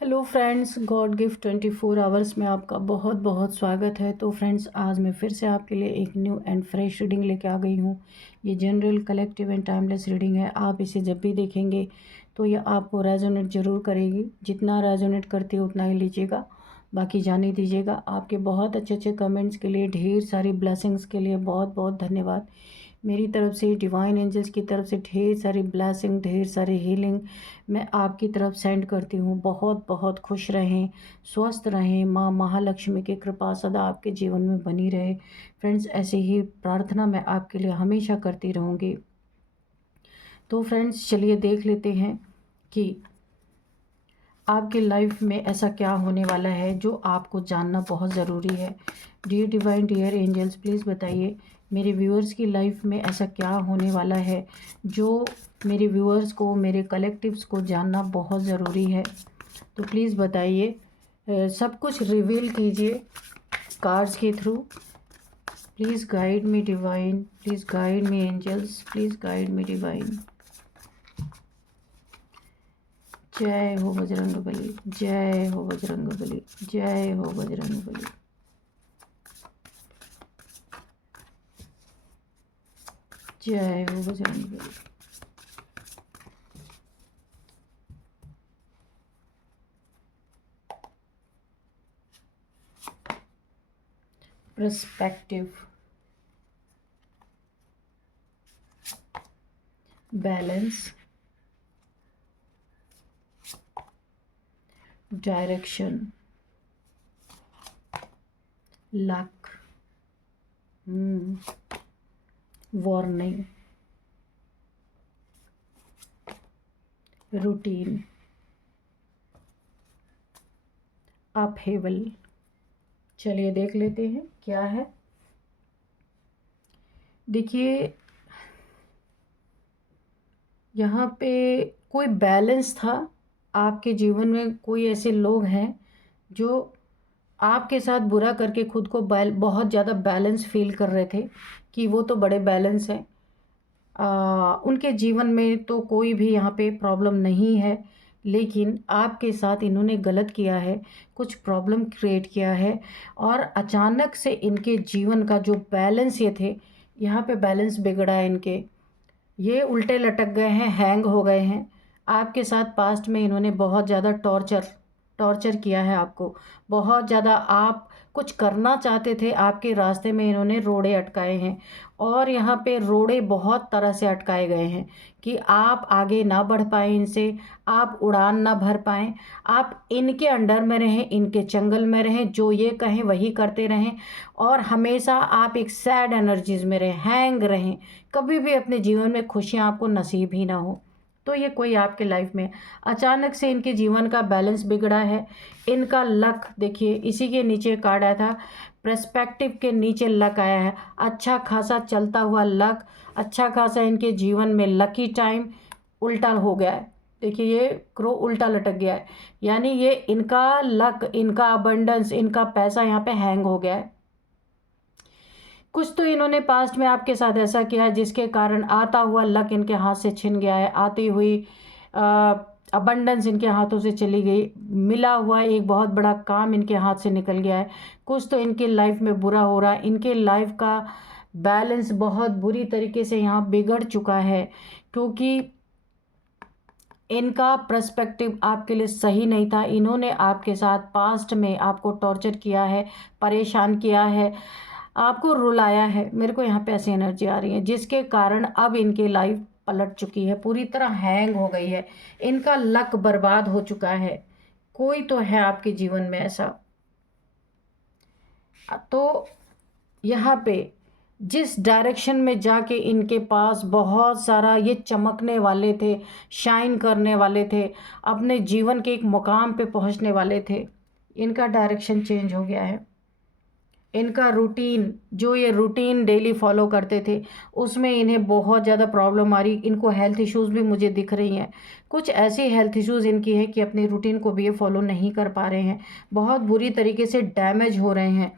Hello friends, God gift 24 hours में आपका बहुत बहुत स्वागत है। तो फ्रेंड्स, आज मैं फिर से आपके लिए एक न्यू एंड फ्रेश रीडिंग लेके आ गई हूँ। ये general, collective and timeless reading है। आप इसे जब भी देखेंगे तो ये आपको रेजोनेट ज़रूर करेगी। जितना रेजोनेट करती है उतना ही लीजिएगा, बाकी जाने दीजिएगा। आपके बहुत अच्छे अच्छे कमेंट्स के लिए, ढेर सारी ब्लेसिंग्स के लिए बहुत बहुत धन्यवाद। मेरी तरफ से, डिवाइन एंजल्स की तरफ से ढेर सारी ब्लेसिंग, ढेर सारी हीलिंग मैं आपकी तरफ सेंड करती हूँ। बहुत बहुत खुश रहें, स्वस्थ रहें। माँ महालक्ष्मी की कृपा सदा आपके जीवन में बनी रहे। फ्रेंड्स, ऐसे ही प्रार्थना मैं आपके लिए हमेशा करती रहूँगी। तो फ्रेंड्स, चलिए देख लेते हैं कि आपकी लाइफ में ऐसा क्या होने वाला है जो आपको जानना बहुत ज़रूरी है। Dear divine, dear angels, please बताइए मेरे व्यूअर्स की लाइफ में ऐसा क्या होने वाला है जो मेरे व्यूअर्स को, मेरे कलेक्टिव्स को जानना बहुत ज़रूरी है। तो प्लीज़ बताइए, सब कुछ रिवील कीजिए कार्ड्स के through. Please guide me divine, please guide me angels, please guide me divine. जय हो बजरंगबली, जय हो बजरंगबली, जय हो बजरंगबली। जय हो Bajrangbali. Perspective, balance, direction, luck, warning, routine, upheaval. चलिए देख लेते हैं क्या है। देखिए, यहाँ पे कोई बैलेंस था आपके जीवन में। कोई ऐसे लोग हैं जो आपके साथ बुरा करके खुद को बहुत ज़्यादा बैलेंस फील कर रहे थे कि वो तो बड़े बैलेंस हैं। उनके जीवन में तो कोई भी यहाँ पे प्रॉब्लम नहीं है, लेकिन आपके साथ इन्होंने गलत किया है, कुछ प्रॉब्लम क्रिएट किया है। और अचानक से इनके जीवन का जो बैलेंस ये थे, यहाँ पे बैलेंस बिगड़ा है इनके। ये उल्टे लटक गए हैं, हैंग हो गए हैं। आपके साथ पास्ट में इन्होंने बहुत ज़्यादा टॉर्चर किया है आपको। बहुत ज़्यादा आप कुछ करना चाहते थे, आपके रास्ते में इन्होंने रोड़े अटकाए हैं। और यहाँ पे रोड़े बहुत तरह से अटकाए गए हैं कि आप आगे ना बढ़ पाएँ इनसे, आप उड़ान ना भर पाएँ, आप इनके अंडर में रहें, इनके चंगल में रहें, जो ये कहें वही करते रहें। और हमेशा आप एक सैड एनर्जीज में रहें, हैंग रहें, कभी भी अपने जीवन में खुशियाँ आपको नसीब ही ना हो। तो ये कोई आपके लाइफ में अचानक से इनके जीवन का बैलेंस बिगड़ा है। इनका लक देखिए, इसी के नीचे कार्ड आया था, पर्सपेक्टिव के नीचे लक आया है। अच्छा खासा चलता हुआ लक, अच्छा खासा इनके जीवन में लकी टाइम उल्टा हो गया है। देखिए, ये क्रो उल्टा लटक गया है, यानी ये इनका लक, इनका अबंडेंस, इनका पैसा यहाँ पे हैंग हो गया है। कुछ तो इन्होंने पास्ट में आपके साथ ऐसा किया है जिसके कारण आता हुआ लक इनके हाथ से छिन गया है, आती हुई अबंडेंस इनके हाथों से चली गई, मिला हुआ एक बहुत बड़ा काम इनके हाथ से निकल गया है। कुछ तो इनके लाइफ में बुरा हो रहा है, इनके लाइफ का बैलेंस बहुत बुरी तरीके से यहाँ बिगड़ चुका है, क्योंकि इनका पर्सपेक्टिव आपके लिए सही नहीं था। इन्होंने आपके साथ पास्ट में आपको टॉर्चर किया है, परेशान किया है, आपको रुलाया है। मेरे को यहाँ पे ऐसी एनर्जी आ रही है जिसके कारण अब इनकी लाइफ पलट चुकी है, पूरी तरह हैंग हो गई है, इनका लक बर्बाद हो चुका है। कोई तो है आपके जीवन में ऐसा। तो यहाँ पे जिस डायरेक्शन में जाके इनके पास बहुत सारा ये चमकने वाले थे, शाइन करने वाले थे, अपने जीवन के एक मुकाम पे पहुंचने वाले थे, इनका डायरेक्शन चेंज हो गया है। इनका रूटीन, जो ये रूटीन डेली फॉलो करते थे, उसमें इन्हें बहुत ज़्यादा प्रॉब्लम आ रही। इनको हेल्थ इश्यूज़ भी मुझे दिख रही हैं। कुछ ऐसी हेल्थ इश्यूज़ इनकी है कि अपने रूटीन को भी ये फॉलो नहीं कर पा रहे हैं, बहुत बुरी तरीके से डैमेज हो रहे हैं।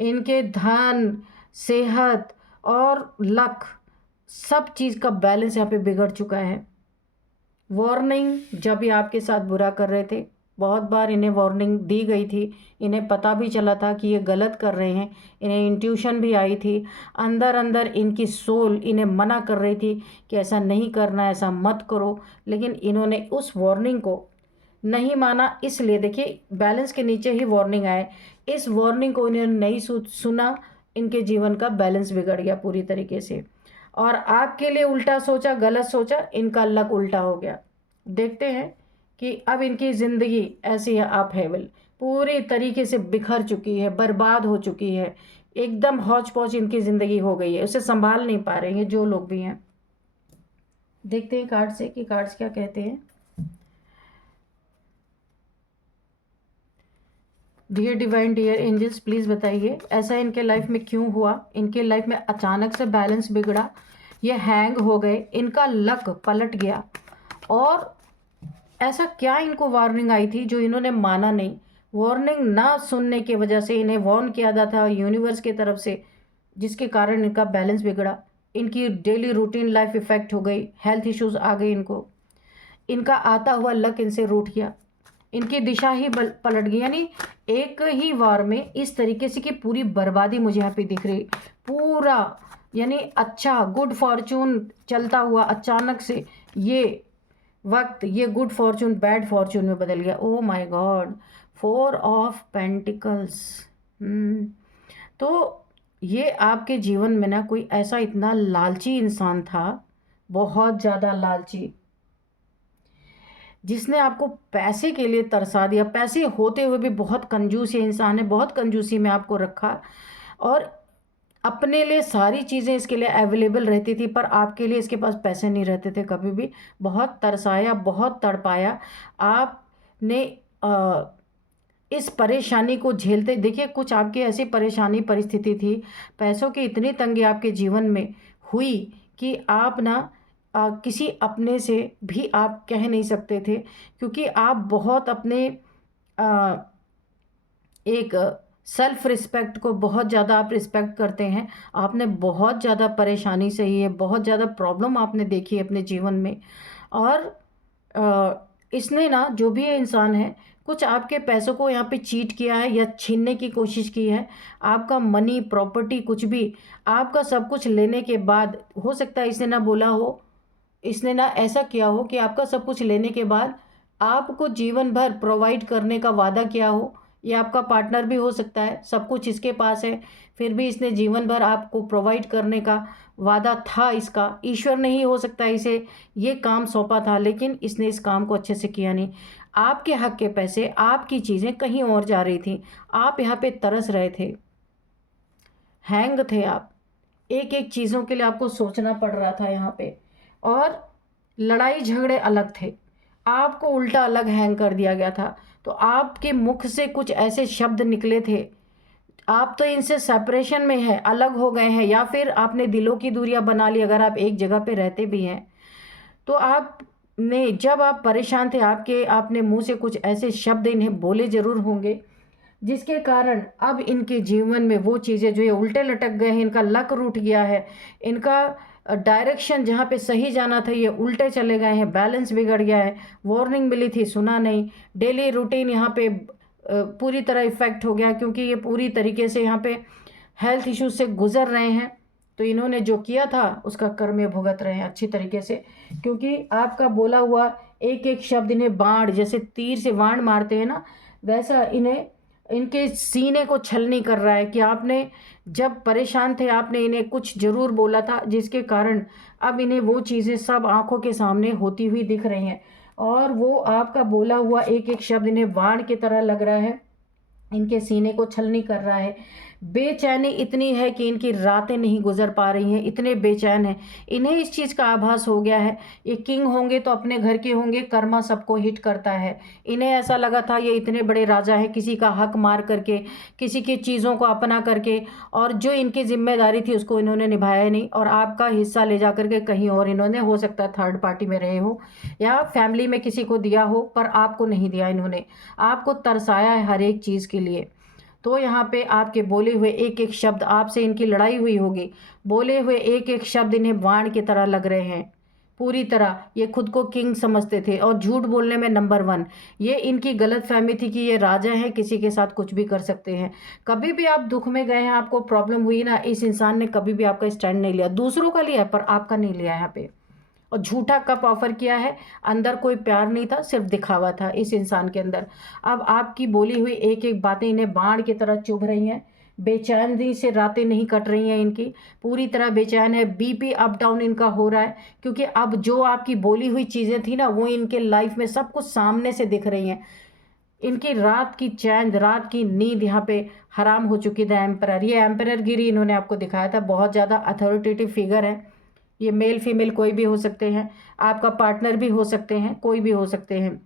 इनके धन, सेहत और लक, सब चीज़ का बैलेंस यहाँ पे बिगड़ चुका है। वार्निंग, जब ये आपके साथ बुरा कर रहे थे, बहुत बार इन्हें वार्निंग दी गई थी, इन्हें पता भी चला था कि ये गलत कर रहे हैं, इन्हें इंट्यूशन भी आई थी, अंदर अंदर इनकी सोल इन्हें मना कर रही थी कि ऐसा नहीं करना, ऐसा मत करो, लेकिन इन्होंने उस वार्निंग को नहीं माना। इसलिए देखिए बैलेंस के नीचे ही वार्निंग आए, इस वार्निंग को इन्होंने नहीं सुना, इनके जीवन का बैलेंस बिगड़ गया पूरी तरीके से। और आपके लिए उल्टा सोचा, गलत सोचा, इनका लक उल्टा हो गया। देखते हैं कि अब इनकी ज़िंदगी ऐसी है अपहेवल, पूरी तरीके से बिखर चुकी है, बर्बाद हो चुकी है, एकदम हौच पौच इनकी ज़िंदगी हो गई है, उसे संभाल नहीं पा रहे हैं जो लोग भी हैं। देखते हैं कार्ड से कि कार्ड्स क्या कहते हैं। Dear divine, dear angels, please बताइए ऐसा इनके लाइफ में क्यों हुआ, इनके लाइफ में अचानक से बैलेंस बिगड़ा, ये हैंग हो गए, इनका लक पलट गया, और ऐसा क्या इनको वार्निंग आई थी जो इन्होंने माना नहीं। वार्निंग ना सुनने की वजह से इन्हें वार्न किया जाता था यूनिवर्स की तरफ से, जिसके कारण इनका बैलेंस बिगड़ा, इनकी डेली रूटीन लाइफ इफेक्ट हो गई, हेल्थ इश्यूज आ गए इनको, इनका आता हुआ लक इनसे रूठ गया, इनकी दिशा ही पलट गई। यानी एक ही वार में इस तरीके से कि पूरी बर्बादी मुझे यहाँ पे दिख रही पूरा, यानी अच्छा गुड फॉर्चून चलता हुआ अचानक से ये वक्त, ये गुड फॉर्चून बैड फॉर्चून में बदल गया। Oh my God, 4 of pentacles. तो ये आपके जीवन में ना कोई ऐसा इतना लालची इंसान था, बहुत ज़्यादा लालची, जिसने आपको पैसे के लिए तरसा दिया, पैसे होते हुए भी बहुत कंजूस ये इंसान है, बहुत कंजूसी में आपको रखा, और अपने लिए सारी चीज़ें इसके लिए अवेलेबल रहती थी, पर आपके लिए इसके पास पैसे नहीं रहते थे कभी भी। बहुत तरसाया, बहुत तड़पाया आपने। इस परेशानी को झेलते देखिए, कुछ आपकी ऐसी परेशानी परिस्थिति थी, पैसों की इतनी तंगी आपके जीवन में हुई कि आप ना किसी अपने से भी आप कह नहीं सकते थे, क्योंकि आप बहुत अपने एक सेल्फ रिस्पेक्ट को बहुत ज़्यादा आप रिस्पेक्ट करते हैं। आपने बहुत ज़्यादा परेशानी सही है, बहुत ज़्यादा प्रॉब्लम आपने देखी है अपने जीवन में, और इसने ना, जो भी ये इंसान है, कुछ आपके पैसों को यहाँ पे चीट किया है या छीनने की कोशिश की है। आपका मनी, प्रॉपर्टी, कुछ भी आपका सब कुछ लेने के बाद, हो सकता है इसने ना बोला हो, इसने ना ऐसा किया हो कि आपका सब कुछ लेने के बाद आपको जीवन भर प्रोवाइड करने का वादा किया हो। ये आपका पार्टनर भी हो सकता है, सब कुछ इसके पास है, फिर भी इसने जीवन भर आपको प्रोवाइड करने का वादा था इसका। ईश्वर ने ही हो सकता है इसे ये काम सौंपा था, लेकिन इसने इस काम को अच्छे से किया नहीं। आपके हक के पैसे, आपकी चीज़ें कहीं और जा रही थी, आप यहाँ पे तरस रहे थे, हैंग थे आप, एक एक चीज़ों के लिए आपको सोचना पड़ रहा था यहाँ पे, और लड़ाई झगड़े अलग थे, आपको उल्टा अलग हैंग कर दिया गया था। तो आपके मुख से कुछ ऐसे शब्द निकले थे, आप तो इनसे सेपरेशन में हैं, अलग हो गए हैं, या फिर आपने दिलों की दूरियां बना ली अगर आप एक जगह पे रहते भी हैं। तो आपने, जब आप परेशान थे, आपने मुंह से कुछ ऐसे शब्द इन्हें बोले जरूर होंगे, जिसके कारण अब इनके जीवन में वो चीज़ें जो ये उल्टे लटक गए हैं, इनका लक रूठ गया है, इनका डायरेक्शन जहाँ पे सही जाना था ये उल्टे चले गए हैं, बैलेंस बिगड़ गया है, वार्निंग मिली थी सुना नहीं, डेली रूटीन यहाँ पे पूरी तरह इफ़ेक्ट हो गया, क्योंकि ये पूरी तरीके से यहाँ पे हेल्थ इश्यूज से गुजर रहे हैं। तो इन्होंने जो किया था उसका कर्म ये भुगत रहे हैं अच्छी तरीके से, क्योंकि आपका बोला हुआ एक एक शब्द इन्हें बाण, जैसे तीर से बाण मारते हैं ना, वैसा इन्हें, इनके सीने को छलनी कर रहा है कि आपने जब परेशान थे आपने इन्हें कुछ ज़रूर बोला था, जिसके कारण अब इन्हें वो चीज़ें सब आंखों के सामने होती हुई दिख रही हैं, और वो आपका बोला हुआ एक एक शब्द इन्हें बाण की तरह लग रहा है, इनके सीने को छलनी कर रहा है। बेचैनी इतनी है कि इनकी रातें नहीं गुजर पा रही हैं, इतने बेचैन हैं, इन्हें इस चीज़ का आभास हो गया है ये किंग होंगे तो अपने घर के होंगे, कर्मा सबको हिट करता है। इन्हें ऐसा लगा था ये इतने बड़े राजा हैं, किसी का हक मार करके, किसी की चीज़ों को अपना करके, और जो इनकी जिम्मेदारी थी उसको इन्होंने निभाया नहीं, और आपका हिस्सा ले जा करके कहीं और इन्होंने, हो सकता है थर्ड पार्टी में रहे हो या फैमिली में किसी को दिया हो, पर आपको नहीं दिया इन्होंने, आपको तरसाया है हर एक चीज़ के लिए। तो यहाँ पे आपके बोले हुए एक एक शब्द, आपसे इनकी लड़ाई हुई होगी, बोले हुए एक एक शब्द इन्हें बाण की तरह लग रहे हैं, पूरी तरह ये खुद को किंग समझते थे और झूठ बोलने में नंबर वन। ये इनकी गलत फहमी थी कि ये राजा हैं, किसी के साथ कुछ भी कर सकते हैं। कभी भी आप दुख में गए हैं, आपको प्रॉब्लम हुई ना, इस इंसान ने कभी भी आपका स्टैंड नहीं लिया। दूसरों का लिया पर आपका नहीं लिया यहाँ पे। और झूठा कप ऑफर किया है, अंदर कोई प्यार नहीं था, सिर्फ दिखावा था इस इंसान के अंदर। अब आपकी बोली हुई एक एक बातें इन्हें बाण की तरह चुभ रही हैं। बेचैनी से रातें नहीं कट रही हैं इनकी, पूरी तरह बेचैन है। बीपी अप डाउन इनका हो रहा है, क्योंकि अब जो आपकी बोली हुई चीज़ें थी ना, वो इनके लाइफ में सब कुछ सामने से दिख रही हैं। इनकी रात की चैन, रात की नींद यहाँ पे हराम हो चुकी थी। एम्परर, ये एम्परर गिरी इन्होंने आपको दिखाया था, बहुत ज़्यादा अथॉरिटेटिव फिगर है। ये मेल फीमेल कोई भी हो सकते हैं, आपका पार्टनर भी हो सकते हैं, कोई भी हो सकते हैं।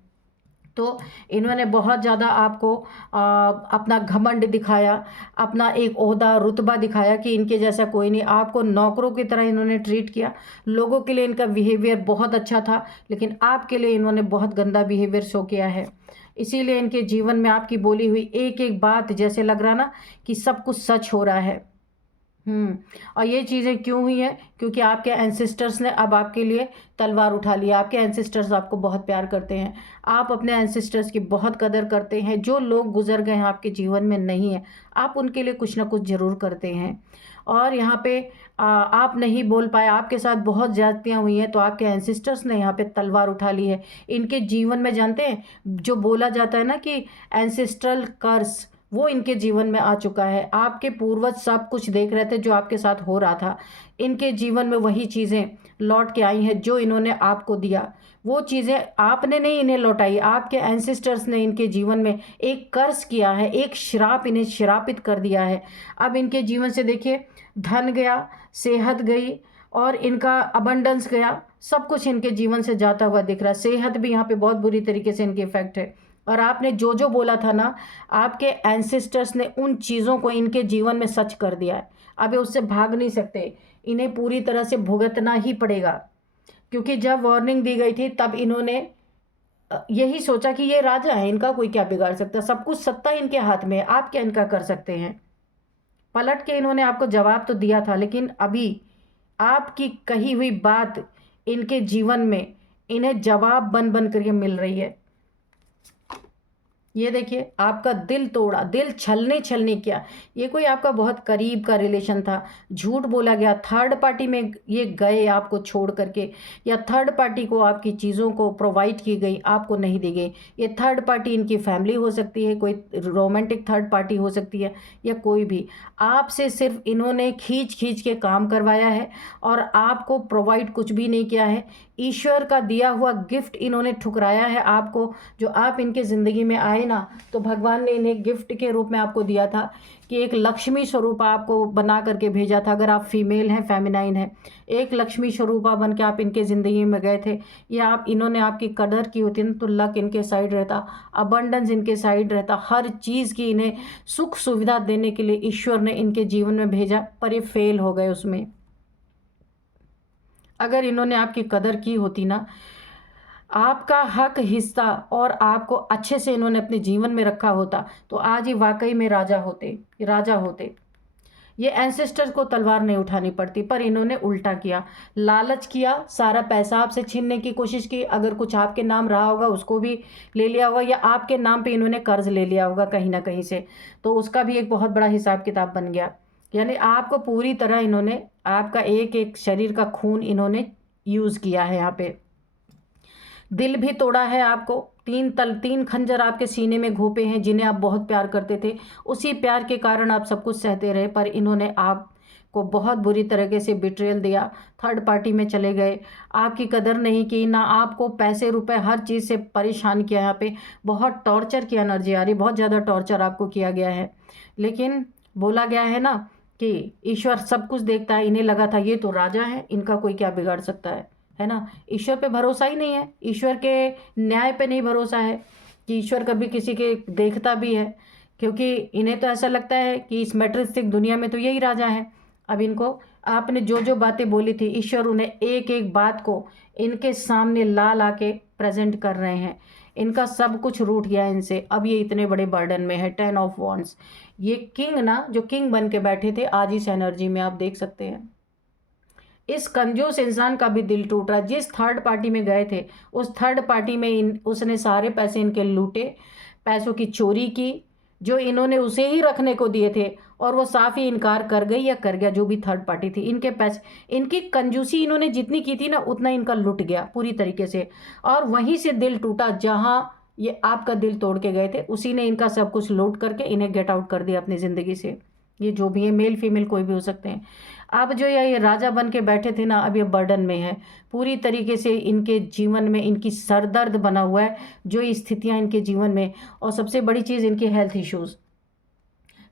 तो इन्होंने बहुत ज़्यादा आपको अपना घमंड दिखाया, अपना एक ओहदा रुतबा दिखाया कि इनके जैसा कोई नहीं। आपको नौकरों की तरह इन्होंने ट्रीट किया। लोगों के लिए इनका बिहेवियर बहुत अच्छा था, लेकिन आपके लिए इन्होंने बहुत गंदा बिहेवियर शो किया है। इसीलिए इनके जीवन में आपकी बोली हुई एक एक बात जैसे लग रहा ना कि सब कुछ सच हो रहा है। और ये चीज़ें क्यों हुई हैं? क्योंकि आपके एंसेस्टर्स ने अब आपके लिए तलवार उठा लिया। आपके एंसेस्टर्स आपको बहुत प्यार करते हैं, आप अपने एंसेस्टर्स की बहुत कदर करते हैं। जो लोग गुजर गए हैं आपके जीवन में नहीं है, आप उनके लिए कुछ ना कुछ ज़रूर करते हैं। और यहाँ पे आप नहीं बोल पाए, आपके साथ बहुत ज़्यादतियाँ हुई हैं, तो आपके एंसेस्टर्स ने यहाँ पे तलवार उठा ली है। इनके जीवन में जानते हैं, जो बोला जाता है ना कि एंसेस्ट्रल कर्स, वो इनके जीवन में आ चुका है। आपके पूर्वज सब कुछ देख रहे थे जो आपके साथ हो रहा था। इनके जीवन में वही चीज़ें लौट के आई हैं जो इन्होंने आपको दिया। वो चीज़ें आपने नहीं इन्हें लौटाई, आपके एंसेस्टर्स ने इनके जीवन में एक कर्ज किया है, एक श्राप इन्हें श्रापित कर दिया है। अब इनके जीवन से देखिए, धन गया, सेहत गई और इनका अबंडेंस गया। सब कुछ इनके जीवन से जाता हुआ दिख रहा है। सेहत भी यहाँ पे बहुत बुरी तरीके से इनके इफेक्ट है। और आपने जो जो बोला था ना, आपके एंसेस्टर्स ने उन चीज़ों को इनके जीवन में सच कर दिया है। अब ये उससे भाग नहीं सकते, इन्हें पूरी तरह से भुगतना ही पड़ेगा। क्योंकि जब वार्निंग दी गई थी तब इन्होंने यही सोचा कि ये राजा है, इनका कोई क्या बिगाड़ सकता, सब कुछ सत्ता इनके हाथ में है, आप क्या इनका कर सकते हैं। पलट के इन्होंने आपको जवाब तो दिया था, लेकिन अभी आपकी कही हुई बात इनके जीवन में इन्हें जवाब बन बन करके मिल रही है। ये देखिए, आपका दिल तोड़ा, दिल छलने छलने किया। ये कोई आपका बहुत करीब का रिलेशन था, झूठ बोला गया, थर्ड पार्टी में ये गए आपको छोड़ करके, या थर्ड पार्टी को आपकी चीज़ों को प्रोवाइड की गई, आपको नहीं दी गई। ये थर्ड पार्टी इनकी फैमिली हो सकती है, कोई रोमांटिक थर्ड पार्टी हो सकती है, या कोई भी। आपसे सिर्फ इन्होंने खींच खींच के काम करवाया है और आपको प्रोवाइड कुछ भी नहीं किया है। ईश्वर का दिया हुआ गिफ्ट इन्होंने ठुकराया है आपको। जो आप इनके ज़िंदगी में आए ना, तो भगवान ने इन्हें गिफ्ट के रूप में आपको दिया था कि एक लक्ष्मी स्वरूपा आपको बना करके भेजा था। अगर आप फीमेल हैं, फेमिनाइन हैं, एक लक्ष्मी स्वरूपा बन के आप इनके ज़िंदगी में गए थे। या आप इन्होंने आपकी कदर की होती तो लक इनके साइड रहता, अबंडेंस इनके साइड रहता, हर चीज़ की इन्हें सुख सुविधा देने के लिए ईश्वर ने इनके जीवन में भेजा, पर ये फेल हो गए उसमें। अगर इन्होंने आपकी कदर की होती ना, आपका हक हिस्सा और आपको अच्छे से इन्होंने अपने जीवन में रखा होता, तो आज ही वाकई में राजा होते, राजा होते। ये एंसेस्टर्स को तलवार नहीं उठानी पड़ती, पर इन्होंने उल्टा किया, लालच किया, सारा पैसा आपसे छीनने की कोशिश की। अगर कुछ आपके नाम रहा होगा उसको भी ले लिया होगा, या आपके नाम पे इन्होंने कर्ज ले लिया होगा कहीं ना कहीं से, तो उसका भी एक बहुत बड़ा हिसाब किताब बन गया। यानी आपको पूरी तरह इन्होंने, आपका एक एक शरीर का खून इन्होंने यूज़ किया है। यहाँ पे दिल भी तोड़ा है आपको, तीन खंजर आपके सीने में घोंपे हैं, जिन्हें आप बहुत प्यार करते थे। उसी प्यार के कारण आप सब कुछ सहते रहे, पर इन्होंने आपको बहुत बुरी तरीके से बिट्रेयल दिया, थर्ड पार्टी में चले गए, आपकी कदर नहीं की, ना आपको पैसे रुपए हर चीज़ से परेशान किया। यहाँ पे बहुत टॉर्चर की एनर्जी आ रही, बहुत ज़्यादा टॉर्चर आपको किया गया है। लेकिन बोला गया है ना कि ईश्वर सब कुछ देखता है, इन्हें लगा था ये तो राजा है, इनका कोई क्या बिगाड़ सकता है ना। ईश्वर पे भरोसा ही नहीं है, ईश्वर के न्याय पे नहीं भरोसा है कि ईश्वर कभी किसी के देखता भी है, क्योंकि इन्हें तो ऐसा लगता है कि इस मैट्रिस्टिक दुनिया में तो यही राजा है। अब इनको आपने जो जो बातें बोली थी, ईश्वर उन्हें एक एक बात को इनके सामने ला ला के प्रेजेंट कर रहे हैं। इनका सब कुछ रूठ गया इनसे, अब ये इतने बड़े बर्डन में है। 10 ऑफ वॉन्ड्स, ये किंग ना, जो किंग बन के बैठे थे, आज इस एनर्जी में आप देख सकते हैं। इस कंजूस इंसान का भी दिल टूट रहा। जिस थर्ड पार्टी में गए थे, उस थर्ड पार्टी में उसने सारे पैसे इनके लूटे, पैसों की चोरी की, जो इन्होंने उसे ही रखने को दिए थे, और वो साफ ही इनकार कर गई या कर गया, जो भी थर्ड पार्टी थी। इनके पैसे, इनकी कंजूसी इन्होंने जितनी की थी ना, उतना इनका लुट गया पूरी तरीके से। और वहीं से दिल टूटा, जहां ये आपका दिल तोड़ के गए थे, उसी ने इनका सब कुछ लूट करके इन्हें गेट आउट कर दिया अपनी ज़िंदगी से। ये जो भी है, मेल फीमेल कोई भी हो सकते हैं। अब जो ये राजा बन के बैठे थे ना, अब ये बर्डन में है पूरी तरीके से। इनके जीवन में इनकी सरदर्द बना हुआ है, जो स्थितियां इनके जीवन में। और सबसे बड़ी चीज़, इनके हेल्थ इश्यूज़,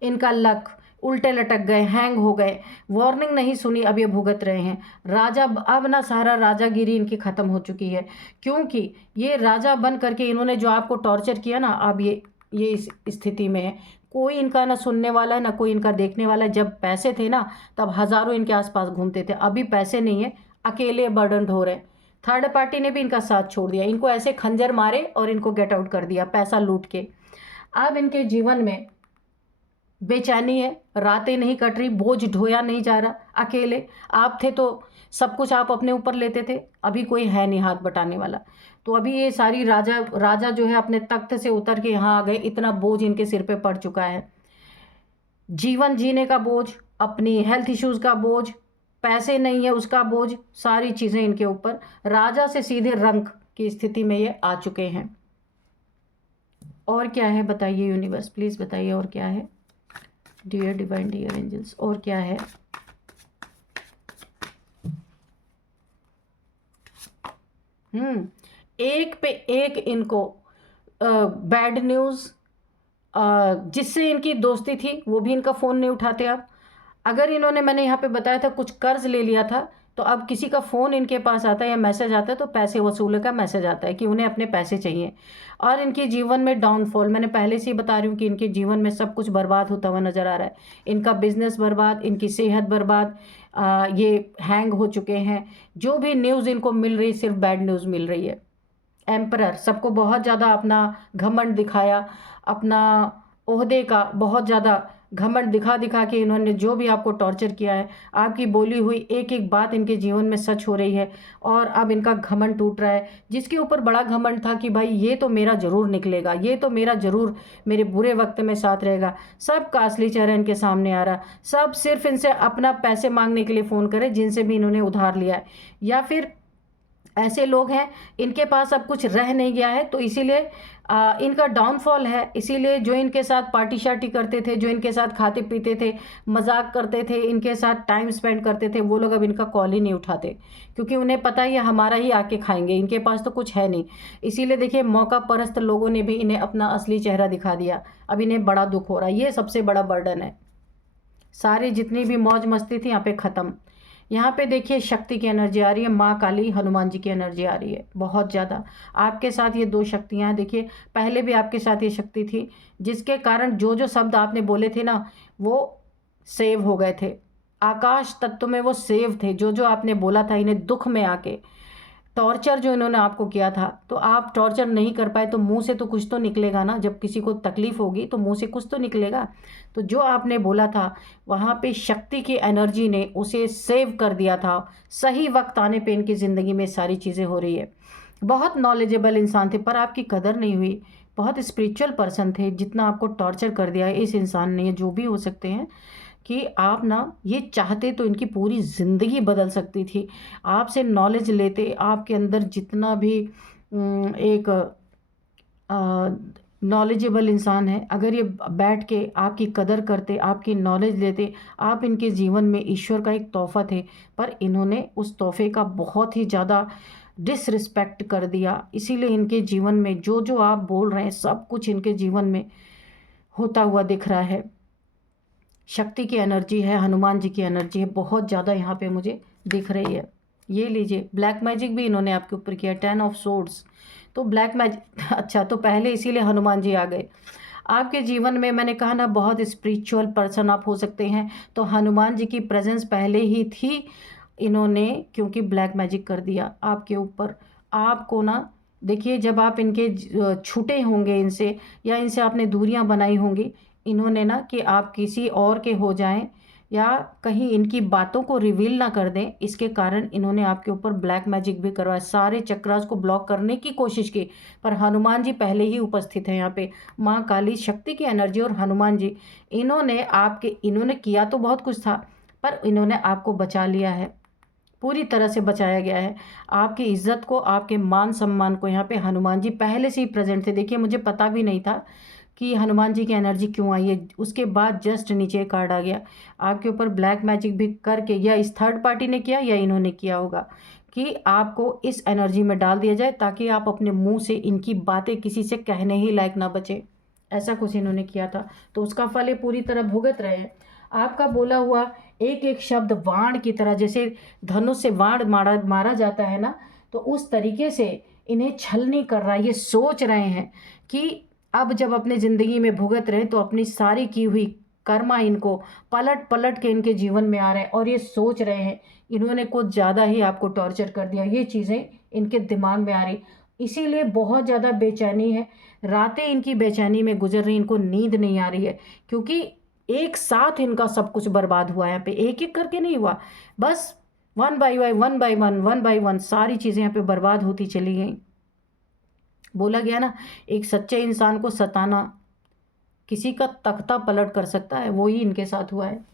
इनका लक, उल्टे लटक गए, हैंग हो गए, वार्निंग नहीं सुनी, अब ये भुगत रहे हैं। राजा, अब ना सारा राजागिरी इनकी ख़त्म हो चुकी है, क्योंकि ये राजा बन करके इन्होंने जो आपको टॉर्चर किया ना, अब ये इस स्थिति में है। कोई इनका ना सुनने वाला है, ना कोई इनका देखने वाला है। जब पैसे थे ना, तब हज़ारों इनके आसपास घूमते थे। अभी पैसे नहीं है, अकेले बर्डन ढो रहे हैं। थर्ड पार्टी ने भी इनका साथ छोड़ दिया, इनको ऐसे खंजर मारे और इनको गेट आउट कर दिया पैसा लूट के। अब इनके जीवन में बेचैनी है, रातें नहीं कट रही, बोझ ढोया नहीं जा रहा। अकेले आप थे तो सब कुछ आप अपने ऊपर लेते थे, अभी कोई है नहीं हाथ बटाने वाला। तो अभी ये सारी राजा जो है अपने तख्त से उतर के यहाँ आ गए, इतना बोझ इनके सिर पे पड़ चुका है। जीवन जीने का बोझ, अपनी हेल्थ इश्यूज का बोझ, पैसे नहीं है उसका बोझ, सारी चीज़ें इनके ऊपर। राजा से सीधे रंक की स्थिति में ये आ चुके हैं। और क्या है बताइए यूनिवर्स, प्लीज़ बताइए और क्या है। डियर डिवाइन, डियर एंजल्स, और क्या है। एक पे एक इनको बैड न्यूज़, जिससे इनकी दोस्ती थी वो भी इनका फ़ोन नहीं उठाते अब। अगर इन्होंने, मैंने यहाँ पे बताया था, कुछ कर्ज ले लिया था, तो अब किसी का फ़ोन इनके पास आता है या मैसेज आता है, तो पैसे वसूले का मैसेज आता है कि उन्हें अपने पैसे चाहिए। और इनके जीवन में डाउनफॉल, मैंने पहले से ही बता रही हूँ कि इनके जीवन में सब कुछ बर्बाद होता हुआ नज़र आ रहा है। इनका बिजनेस बर्बाद, इनकी सेहत बर्बाद, ये हैंग हो चुके हैं। जो भी न्यूज़ इनको मिल रही, सिर्फ बैड न्यूज़ मिल रही है। एम्परर, सबको बहुत ज़्यादा अपना घमंड दिखाया, अपना ओहदे का बहुत ज़्यादा घमंड दिखा दिखा के इन्होंने जो भी आपको टॉर्चर किया है, आपकी बोली हुई एक एक बात इनके जीवन में सच हो रही है। और अब इनका घमंड टूट रहा है। जिसके ऊपर बड़ा घमंड था कि भाई ये तो मेरा ज़रूर निकलेगा, ये तो मेरा ज़रूर मेरे बुरे वक्त में साथ रहेगा, सब का असली चेहरा इनके सामने आ रहा। सब सिर्फ इनसे अपना पैसे मांगने के लिए फ़ोन करे, जिनसे भी इन्होंने उधार लिया है, या फिर ऐसे लोग हैं इनके पास अब कुछ रह नहीं गया है, तो इसीलिए इनका डाउनफॉल है। इसीलिए जो इनके साथ पार्टी शार्टी करते थे, जो इनके साथ खाते पीते थे, मजाक करते थे, इनके साथ टाइम स्पेंड करते थे, वो लोग अब इनका कॉल ही नहीं उठाते, क्योंकि उन्हें पता है ये हमारा ही आके खाएंगे, इनके पास तो कुछ है नहीं। इसीलिए देखिए, मौका परस्त लोगों ने भी इन्हें अपना असली चेहरा दिखा दिया। अब इन्हें बड़ा दुख हो रहा है, ये सबसे बड़ा बर्डन है। सारी जितनी भी मौज मस्ती थी यहाँ पे ख़त्म। यहाँ पे देखिए शक्ति की एनर्जी आ रही है, माँ काली, हनुमान जी की एनर्जी आ रही है बहुत ज़्यादा। आपके साथ ये दो शक्तियाँ हैं। देखिए, पहले भी आपके साथ ये शक्ति थी, जिसके कारण जो जो शब्द आपने बोले थे ना, वो सेव हो गए थे। आकाश तत्व में वो सेव थे। जो जो आपने बोला था, इन्हें दुख में आके टॉर्चर जो इन्होंने आपको किया था, तो आप टॉर्चर नहीं कर पाए, तो मुंह से तो कुछ तो निकलेगा ना। जब किसी को तकलीफ होगी तो मुंह से कुछ तो निकलेगा। तो जो आपने बोला था, वहाँ पे शक्ति की एनर्जी ने उसे सेव कर दिया था। सही वक्त आने पे इनकी ज़िंदगी में सारी चीज़ें हो रही है। बहुत नॉलेजेबल इंसान थे, पर आपकी कदर नहीं हुई। बहुत स्पिरिचुअल पर्सन थे, जितना आपको टॉर्चर कर दिया है इस इंसान ने, जो भी हो सकते हैं, कि आप ना ये चाहते तो इनकी पूरी ज़िंदगी बदल सकती थी। आपसे नॉलेज लेते, आपके अंदर जितना भी एक नॉलेजेबल इंसान है, अगर ये बैठ के आपकी कदर करते, आपकी नॉलेज लेते, आप इनके जीवन में ईश्वर का एक तोहफ़ा थे। पर इन्होंने उस तोहफ़े का बहुत ही ज़्यादा डिसरिस्पेक्ट कर दिया। इसीलिए इनके जीवन में जो जो आप बोल रहे हैं, सब कुछ इनके जीवन में होता हुआ दिख रहा है। शक्ति की एनर्जी है, हनुमान जी की एनर्जी है, बहुत ज़्यादा यहाँ पे मुझे दिख रही है। ये लीजिए, ब्लैक मैजिक भी इन्होंने आपके ऊपर किया, 10 ऑफ सोर्ड्स। तो ब्लैक मैजिक अच्छा, तो पहले इसीलिए हनुमान जी आ गए आपके जीवन में। मैंने कहा ना, बहुत स्पिरिचुअल पर्सन आप हो सकते हैं, तो हनुमान जी की प्रेजेंस पहले ही थी। इन्होंने क्योंकि ब्लैक मैजिक कर दिया आपके ऊपर। आपको ना देखिए, जब आप इनके छूटे होंगे इनसे, या इनसे आपने दूरियां बनाई होंगी, इन्होंने ना कि आप किसी और के हो जाएं, या कहीं इनकी बातों को रिवील ना कर दें, इसके कारण इन्होंने आपके ऊपर ब्लैक मैजिक भी करवाया। सारे चक्रास को ब्लॉक करने की कोशिश की, पर हनुमान जी पहले ही उपस्थित हैं यहाँ पे। माँ काली शक्ति की एनर्जी और हनुमान जी, इन्होंने किया तो बहुत कुछ था, पर इन्होंने आपको बचा लिया है, पूरी तरह से बचाया गया है। आपकी इज्जत को, आपके मान सम्मान को यहाँ पे हनुमान जी पहले से ही प्रेजेंट थे। देखिए, मुझे पता भी नहीं था कि हनुमान जी की एनर्जी क्यों आई है, उसके बाद जस्ट नीचे कार्ड आ गया। आपके ऊपर ब्लैक मैजिक भी करके, या इस थर्ड पार्टी ने किया या इन्होंने किया होगा, कि आपको इस एनर्जी में डाल दिया जाए ताकि आप अपने मुंह से इनकी बातें किसी से कहने ही लायक ना बचे। ऐसा कुछ इन्होंने किया था, तो उसका फल ये पूरी तरह भुगत रहे हैं। आपका बोला हुआ एक एक शब्द वाण की तरह, जैसे धनुष से वाण मारा जाता है ना, तो उस तरीके से इन्हें छल नहीं कर रहा है। ये सोच रहे हैं कि अब जब अपने ज़िंदगी में भुगत रहे तो अपनी सारी की हुई कर्मा इनको पलट पलट के इनके जीवन में आ रहे हैं, और ये सोच रहे हैं इन्होंने कुछ ज़्यादा ही आपको टॉर्चर कर दिया। ये चीज़ें इनके दिमाग में आ रही, इसीलिए बहुत ज़्यादा बेचैनी है। रातें इनकी बेचैनी में गुजर रही, इनको नींद नहीं आ रही है, क्योंकि एक साथ इनका सब कुछ बर्बाद हुआ है। यहाँ पे एक एक करके नहीं हुआ, बस one by one by one सारी चीज़ें यहाँ पे बर्बाद होती चली गई। बोला गया ना, एक सच्चे इंसान को सताना किसी का तख्ता पलट कर सकता है, वो ही इनके साथ हुआ है।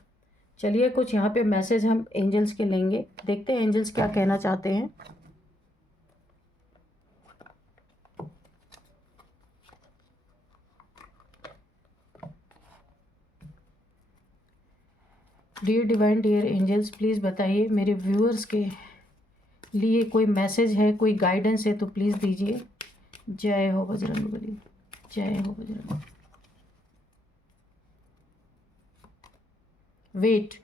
चलिए, कुछ यहाँ पे मैसेज हम एंजल्स के लेंगे, देखते हैं एंजल्स क्या कहना चाहते हैं। Dear divine dear angels, please बताइए मेरे व्यूअर्स के लिए कोई मैसेज है, कोई गाइडेंस है तो प्लीज़ दीजिए। जय हो बजरंगबली, जय हो बजरंग। वेट,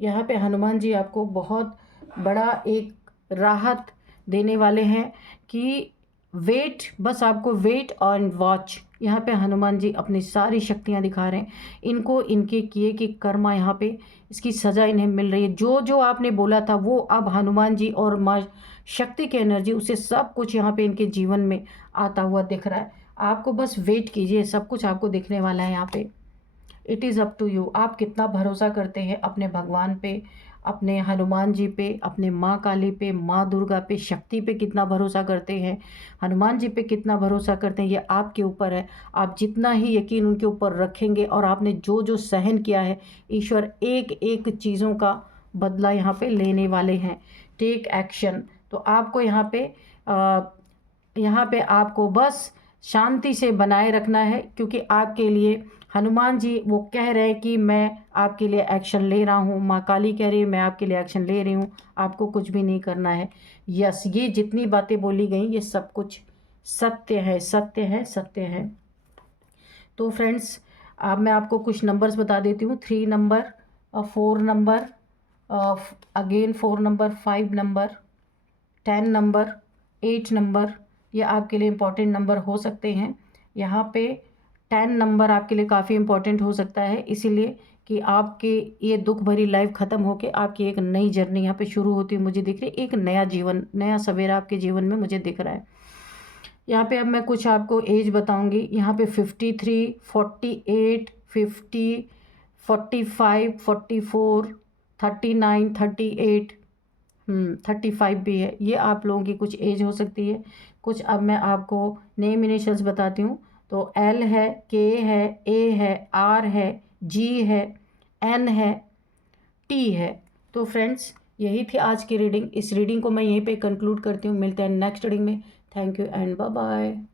यहाँ पे हनुमान जी आपको बहुत बड़ा एक राहत देने वाले हैं कि वेट, बस आपको वेट और वॉच। यहाँ पे हनुमान जी अपनी सारी शक्तियाँ दिखा रहे हैं इनको, इनके किए कि कर्मा यहाँ पे इसकी सज़ा इन्हें मिल रही है। जो जो आपने बोला था वो अब हनुमान जी और माँ शक्ति की एनर्जी, उसे सब कुछ यहाँ पे इनके जीवन में आता हुआ दिख रहा है। आपको बस वेट कीजिए, सब कुछ आपको दिखने वाला है यहाँ पे। It is up to you, आप कितना भरोसा करते हैं अपने भगवान पे, अपने हनुमान जी पे, अपने माँ काली पे, माँ दुर्गा पे, शक्ति पे कितना भरोसा करते हैं, हनुमान जी पे कितना भरोसा करते हैं, ये आपके ऊपर है। आप जितना ही यकीन उनके ऊपर रखेंगे, और आपने जो जो सहन किया है, ईश्वर एक एक चीज़ों का बदला यहाँ पे लेने वाले हैं। Take action. तो आपको यहाँ पे आपको बस शांति से बनाए रखना है, क्योंकि आपके लिए हनुमान जी वो कह रहे हैं कि मैं आपके लिए एक्शन ले रहा हूँ, माँ काली कह रही है मैं आपके लिए एक्शन ले रही हूँ, आपको कुछ भी नहीं करना है। यस, ये जितनी बातें बोली गई ये सब कुछ सत्य है, सत्य है, सत्य है। तो फ्रेंड्स, अब मैं आपको कुछ नंबर्स बता देती हूँ। 3 number, 4 number, again 4 number, 5 number, 10 number, 8 number, ये आपके लिए इम्पॉर्टेंट नंबर हो सकते हैं। यहाँ पे 10 नंबर आपके लिए काफ़ी इम्पॉर्टेंट हो सकता है, इसीलिए कि आपके ये दुख भरी लाइफ ख़त्म होके आपकी एक नई जर्नी यहाँ पे शुरू होती है मुझे दिख रही है। एक नया जीवन, नया सवेरा आपके जीवन में मुझे दिख रहा है। यहाँ पे अब मैं कुछ आपको एज बताऊंगी। यहाँ पे 53, 48, 50, 45, 44, 39, 38, 35 भी है। ये आप लोगों की कुछ एज हो सकती है। कुछ अब मैं आपको नेम इनिशियल्स बताती हूँ। तो एल है, के है, ए है, आर है, जी है, एन है, टी है। तो फ्रेंड्स, यही थी आज की रीडिंग। इस रीडिंग को मैं यहीं पे कंक्लूड करती हूँ। मिलते हैं नेक्स्ट रीडिंग में। Thank you and bye bye.